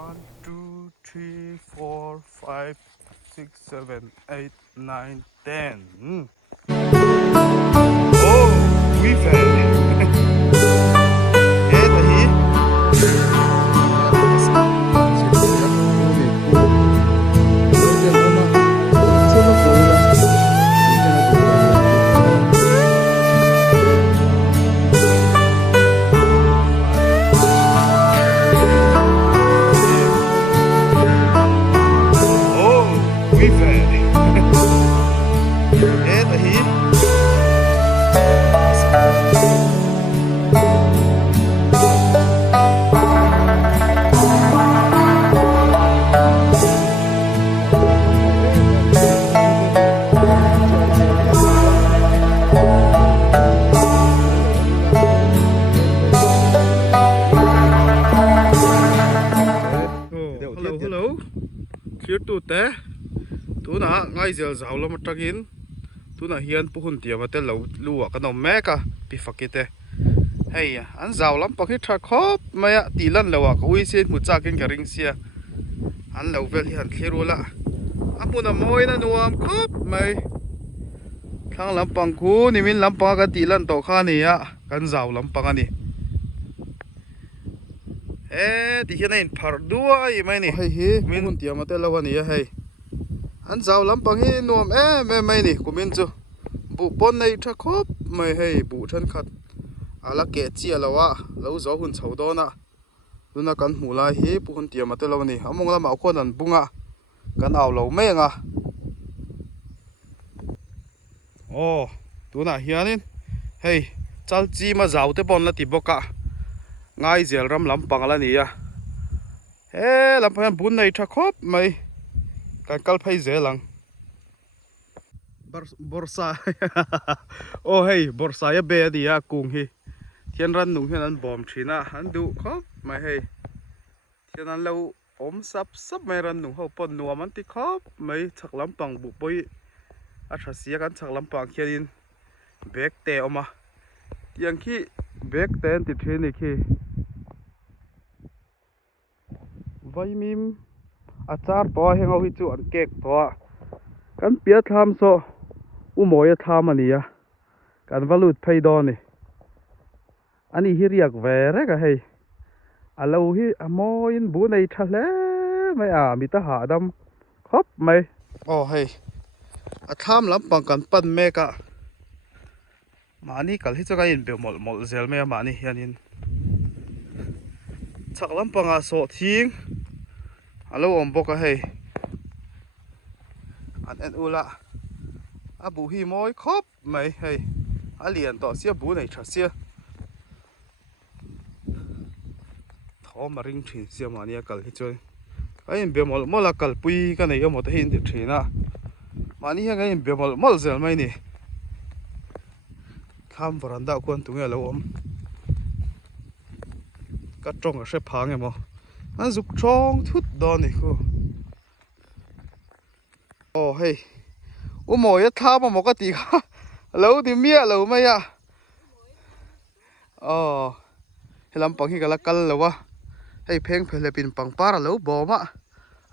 1, 2, 3, 4, 5, 6, 7, 8, 9, 10. Oh, we fed. Eh, tahi. Oh, we fed. Eh, tahi. Hello, hello. Here to te. Tu na ngay giờ giàu lắm một tragin. Tu na hiền pu hun tiệm mà te lâu lúa cái nó mẹ cả bị phật kite. Hey, anh giàu lắm bao khi thà khóc mày tỷ lần lâu à có uy xin một tragin cái ring xia. Anh lâu về hiền khi rồi là. Anh muốn làm mồi na nuam khóc mày. Thằng làm bằng cú ni min làm bằng cái tỷ lần tổ khan này à. Anh giàu lắm bằng anh này. Eh, di hian in phar dua I mai ni. Hei hi, min tiam ate lawa ni hei. An zau lampang hi nuam me mai ni kumin chu. Bu pon nei tha khop mai hei bu than khat. Ala ke chi alawa, lo zo hun chho do na. Luna kan hmu lai hi pu hun tiam ate lawa ni. Among la ma khon an bunga. Kan aw lo me nga. Oh, tu na hianin. Hei, chal chi ma zau te pon la ti boka. Ngay giờ ram lắm bằng là nè, ê làm phải bún này chắc khóc mày, cái cal phải dễ lắm, borsa, oh hey borsa ya bé đi à cùng hi, thiên ran nung thiên an bom china, an du khóc mày hey, thiên an lâu sắp mày ran nung hậu pon nuam an ti khóc mày chắc lắm bằng bu bôi, à chắc xía kan chắc lắm bằng kia din, bek te mà, yang khi bek te an ti train này khi. Vai mim achar to hengo hi chu an kek to kan pia tham so u moya tham ania kan valut phei do ni ani hi riak ve re ka hei alo hi amoin bu nei thale mai a mi ta ha dam khop mai oh hei a tham lam pang kan pan me ka mani kal hi chu ka in be mol mol zel me mani hianin chak lam panga so thing alo om boka hei an en ula a bu hi moi khop mai hei a lian to sia bu nei tha sia tho ma ring thin sia mania kal hi choi ai be mol mola kal pui ka nei mo ta hin ti thina mani ha ngai be mol zel mai ni tham varanda kon tu nge lo om ka trong a se phang emo an zuk trong thut do ni khu oh hey u moi a tha ma mo ka ti kha lo di mia lo mai ya oh helam pang hi kala kal lo wa hey pheng phele pin pang par lo bo ma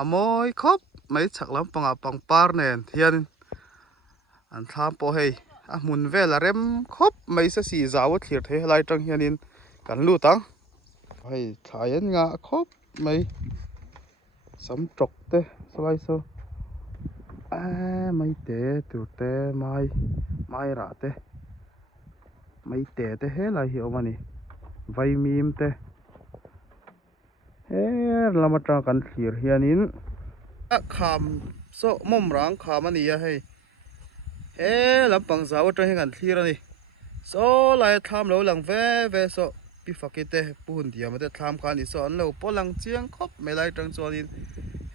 amoi khop mai chak lam pang a pang par nen thian an tham po hey a mun ve la rem khop mai sa si zaw thlir the lai tang hianin kan lu tang hey thayan nga khop mày sắm trọc te slay so à mày té từ té mai ra te mày té te he lại hiểu mà nè vay mìm te he làm sao cần khỉr hianin kham so mom rang kham ani ya hey he làm bằng giáo cho he cần khỉr ani so lại tham lâu lang ve so pi fakite pun dia ma te tham khan I so an lo polang chiang khop me lai tang chonin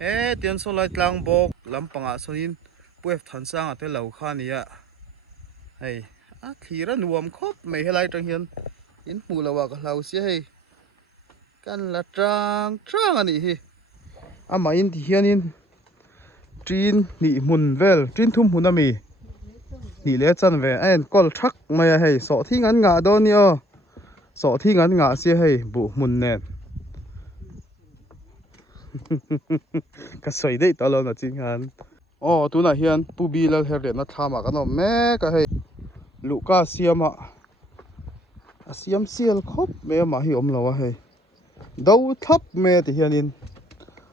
he tian so lai tlang bok lampanga sonin puef than sang ate lo khan ya hei a thira nuam khop me helai tang hian in pu lawa ka hlau sia hei kan la trang ani hi ama in ti hianin trin ni mun vel trin thum hunami ni le chan ve en kol thak mai hei so thing an nga do ni o so thi ngắn ngã xe hay bộ mùn nền cái sợi đấy tao lo là chính hắn tu na hiền pu bi lal her na thama ka no me ka hei luka siama siam sial khop me ma hi om lo hei đâu thấp me thì hiền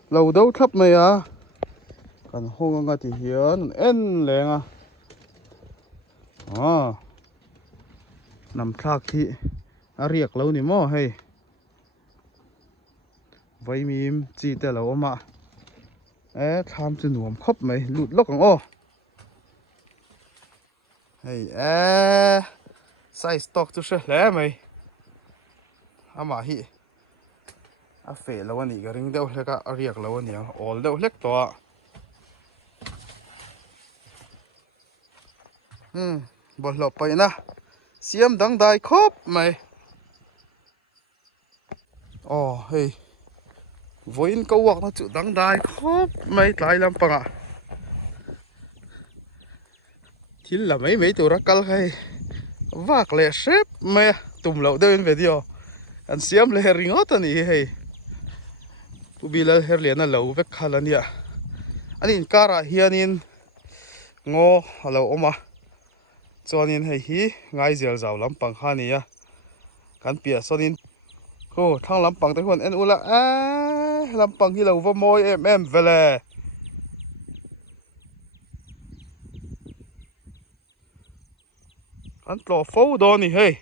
lâu đâu thấp me à kan hong nga thì hiền en leng nằm thak khi ariak lâu ni mo hei vậy mìm chỉ te lâu mà tham chu nuam khop mai lut lok ang hey sai stock tu she le mai ama hi fe lo ani ga ring deuh hleka ariak lo ani all deuh hlek to bol lo pai na siam dang dai khop mai hey voin câu wak na chu dang dai khop mai tlai lam panga thil la mấy tu ra kal khai vak le shep mai tum lo deuh in video an siam le ringot ani hei ubila her le na lo vek khalania anin kara hianin ngo alo oma chuanin hei hi ngai zel zaw lampang khania kan pia sonin ko thang lampang te hon en ula lampang hi lo va moi em vele kan tlo fo do ni hei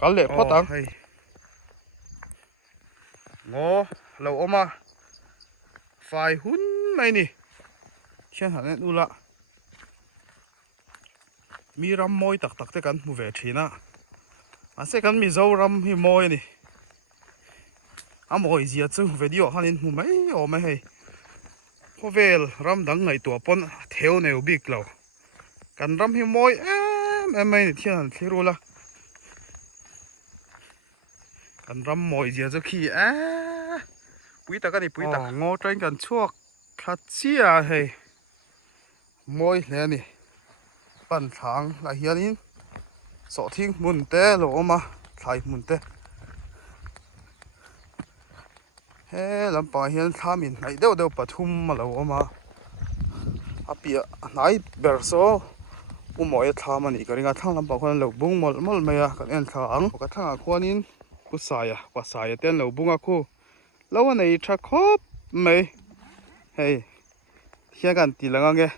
kan le photang hei ngo lo oma fai hun mai ni khian han en ula mi ram moi tak tak te kan mu ve thina ase kan mi zo ram hi moi ni amoi zia chu video hanin mu mai o mai hei khovel ram dang ngai tua pon theu neu bik lo kan ram hi moi em mai ni thian thirula kan ram moi zia chu khi pui ta ni pui ta ngo train kan chuak khat chia hei moi hle ni pan thang la hianin so thing mun te lo ma thai mun te he lampa hian thamin nai deuh pathum ma lo ma apia nai berso umoi thamani karinga thang lampa khon lo bung mol maya kan en thang ka thanga khwanin pasaya ten lo bunga khu lo nei tha khop mai hei hia kan ti langa nge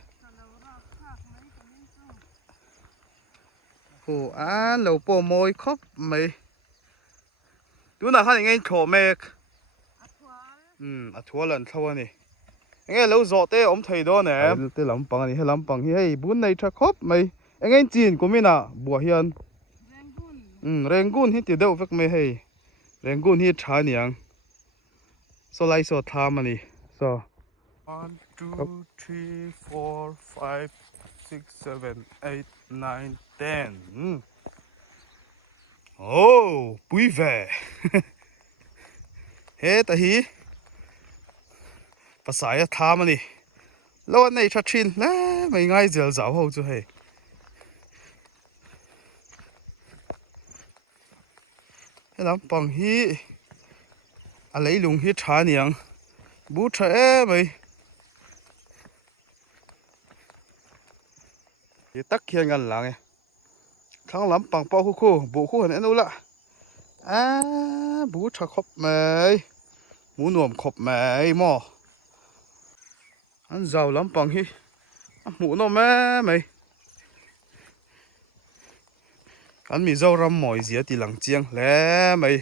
lo po moi khop mai tu na khan ngai tho mek thua lần thâu này nghe lâu giọt tê ống thầy đó nè tê lắm bằng này hay lắm bằng hay bún này chắc khóc mày anh em chín của mình à bùa hiền rengun hi tiêu đâu vắc mày hay rengun hi trả niang so lại so tham mà này so 1 2 3 4 5 6 7 8 9 10 bùi về hết ta hi pasaya tham ani lo nei tha thin la mai ngai zel zaw ho chu hei helam pang hi a leilung hi tha niang bu tha mai ye tak khian ngan lang e thang lam pang pau khu bu khu han enu la bu tha khop mai mu nuam khop mai mo anh giàu lắm bằng hi mũ nó mày anh mi dâu ram mỏi gì thì lằng chiang lẽ mày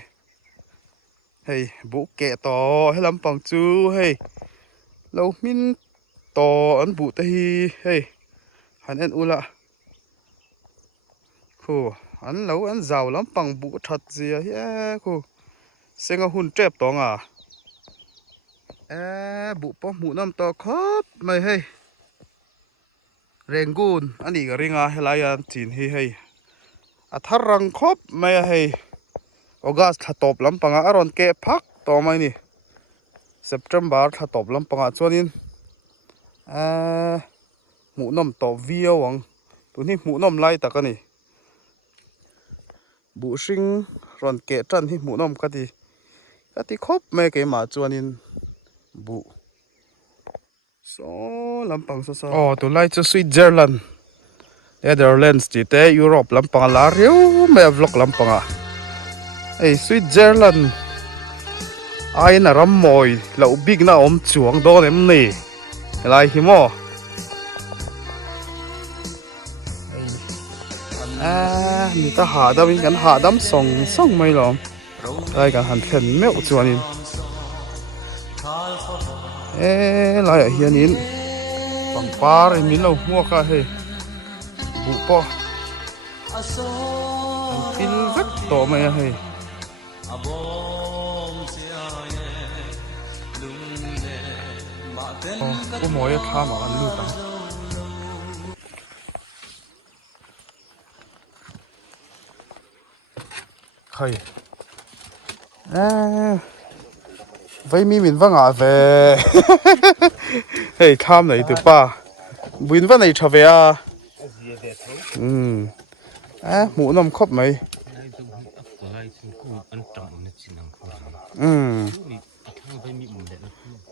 hey bố kẹ to hay lắm bằng chú hey lâu min to anh bụ tay hey hắn en ula khu anh lâu anh giàu lắm bằng bụ thật gì á khu xem cái hun trẹp to bụ po mũ năm to khóc mày hey rengun ani ga ringa helayan tin hi hei atharang khop mai hei august thatop lampanga aron ke phak to mai ni september thatop lampanga chuanin mu nom to viawang tuni mu nom lai takani bu sing ron ke tran hi mu nom kati khop mai ke ma chuanin bu so lampang sa sa oh to lai chu Switzerland Netherlands ti te Europe lampang la riu me vlog lampang a ei Switzerland ai na ram moi lo big na om chuang do em ni lai hi mo mi ta hạ đam in kan hạ đam song song mai lom lai kan han thlen meu chuan in lai a hian in pangpar in min lo mua ka he bu po an pil vek to mai a he ko moi a tha ma an lu ta khai vậy mình vắng à về hey tham này từ ba buôn văn này trở về à mũ nằm khóc mày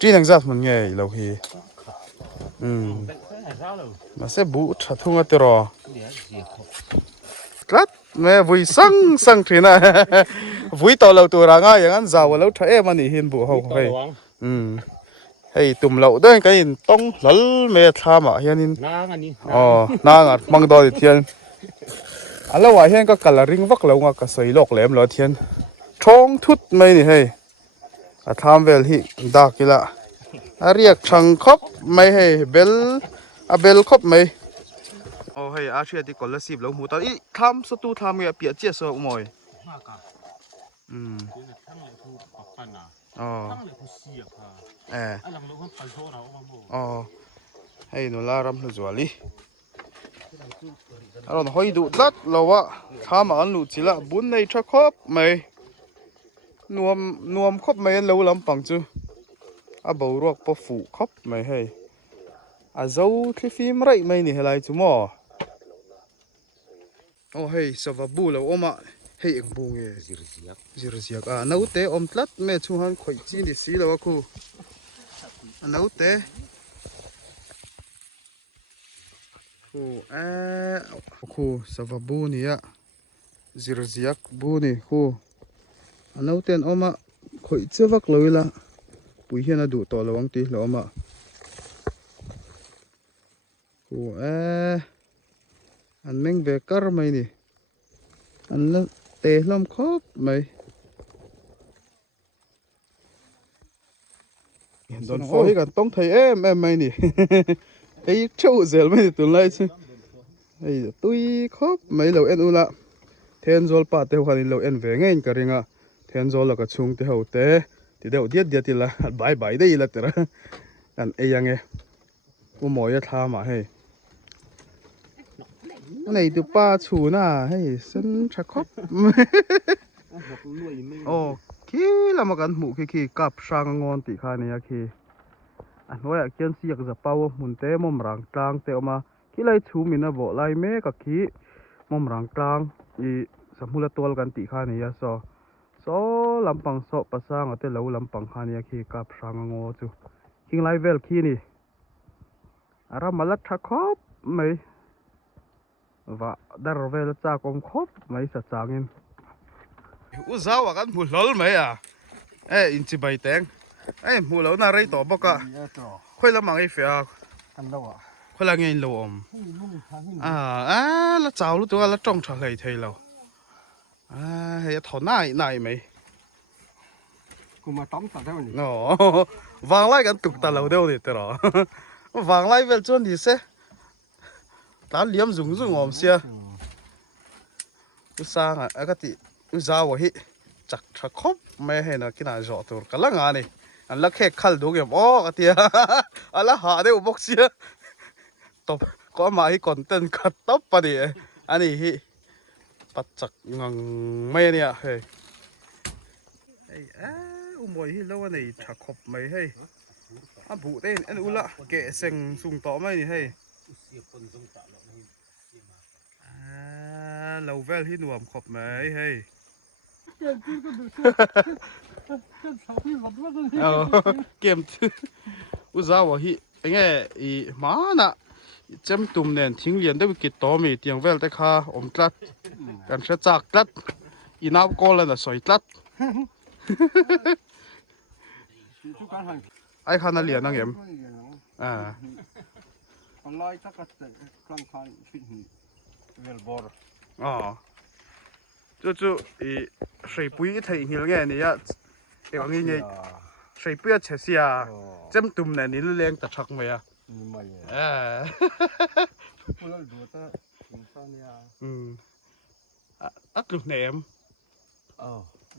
chỉ năng giác mình nghe lâu hi mà sẽ bù chặt thung ở đó lát mẹ vui sang sang thế này vui tàu lâu tuổi ra ngayอย่างนั้นgiàu lâu thấy em anh hiền bù hậu hay hey tụm lậu đấy cái in tông lල් mẹ tham à hiền nang à mang đôi thiên lâu à hiền có cả là ring vắc lâu ngà cả sấy lọc lém lỡ thiên chong thút mấy này hay tham về hi đa kia là riêng chẳng khóc mấy hay bel khóc mấy hey actually the scholarship lo mu ta I tham so tu tham ya pia che so moi hey no la ram lo zwali aron hoi du dat lo wa tham an lu chila bun nei tha khop mai nuam khop mai lo lam pang chu a bo ruak po fu khop mai hey a zo thi phim rai mai ni helai chu mo hey savabu lo oma hey ek bung e zirziak nau te om tlat me chu han khoi chi ni si lo ku nau te ku savabu ni ya zirziak bu ni ku nau ten oma khoi chewak loila pui hian adu to lawang ti lo oma ku anh mình về cар mày nè anh nó tê lắm khóc mày đòn phơi gần tông thầy em mày nè ấy châu dẻo mày tụi này chứ ấy tôi khóc mày lâu em ula thiên zol pa tê hoa lâu em về ngay cái ringa thiên zol là cái chung tê hậu tê thì đâu điết thì là bye bye đây là tera anh ấy yang nghe u mồi tha mà hay này từ ba chủ na hay sân chả khóc khi là một cái mũ khi cặp sang ngon tỷ khai này khi anh nói là kiên si giặc bao muốn té mồm răng trang té mà khi lại chú mình là vợ lại mẹ các khi mồm răng trang thì sắm hula toalกันtỷ khai này so làm bằng so pasang ở té lâu làm bằng khai này khi cặp sang ngon chú khi lại về khi này ara malat chả khóc mày và dar về cha con khóc mấy sợ changin u zao à kan mu lol mấy à in chi bai teng mu lo na rei to boka khoi la mang ai fia kan lo à khoi la ngein lo om la chao lu tu la trong cha lei thei lo he tho nai mấy kuma tóm ta đâu nhỉ no vàng lại kan tuk ta lo đâu đi tero vàng lại vel chon đi se ta liam zung zung om sia u sang à cái ti u zao hi chak tha khop me he na kina zo tur kala nga ni an la khe khal du gem o atia ala ha de u box sia top ko ma hi content khat top pa ni ani hi pat chak ngang me ni a he ei u moi hi lo nei tha khop mai he a bu ten an u la ke seng sung to mai ni he lâu vel hi nuam khop mai hey kem u za wa hi nge I mana chem tum nen thing lian de ki to mi tiang vel te kha om tlat kan sha chak tlat inaw ko la na soi tlat ai khana lian ang em à Lai ta ka te klang khai fit vel bor chu I sei pui thei hil nge ni ya e ang nge sei pui che sia chem tum nen ni leng ta thak me ya ni mai pula du ta insan ya at lu nem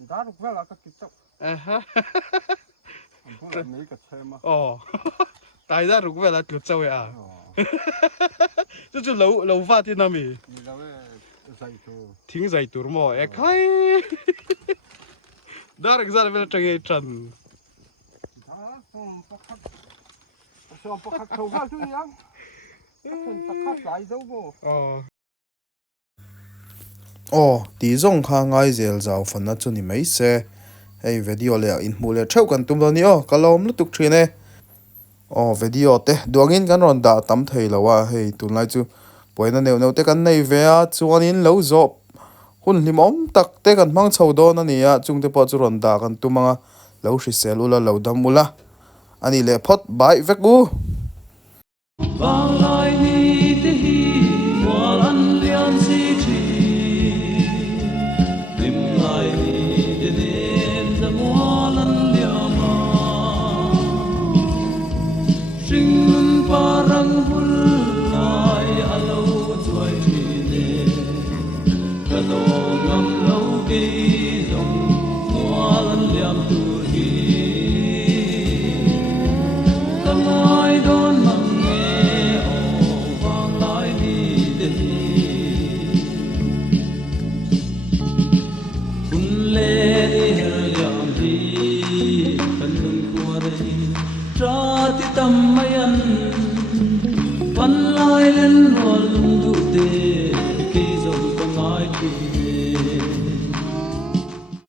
da ru vel ta ki ta ha pula ni ka chema tại ra rụng về là chuột trâu à chú lâu phát thì nằm gì thính dậy tuổi mò em khai đã được ra về trong cái trần tí rong khá ngay dễ dạo phần nó cho ni mấy xe hay video lẹ in mù lẹ trâu cần tụm đó nhỉ cả lom lúc tục chuyện này video te duangin kan ron da tam thei lawa hei tun lai chu poina neu te kan nei ve a chuanin lo zo hun limom tak te kan mang chho do na ni a chung te po chu ron da kan tumanga lo hri sel ula lo dam ula ani le phot bai veku vang lai ni te hi wal an lian si chi lim lai ni te nen da wal an liama sing parang hul lai alo chuai thi ne ka do ngam lo ki dong wal an liam tu hi kamai don mang tâm mayan pan lai lên ruột du te khi dòng con ngài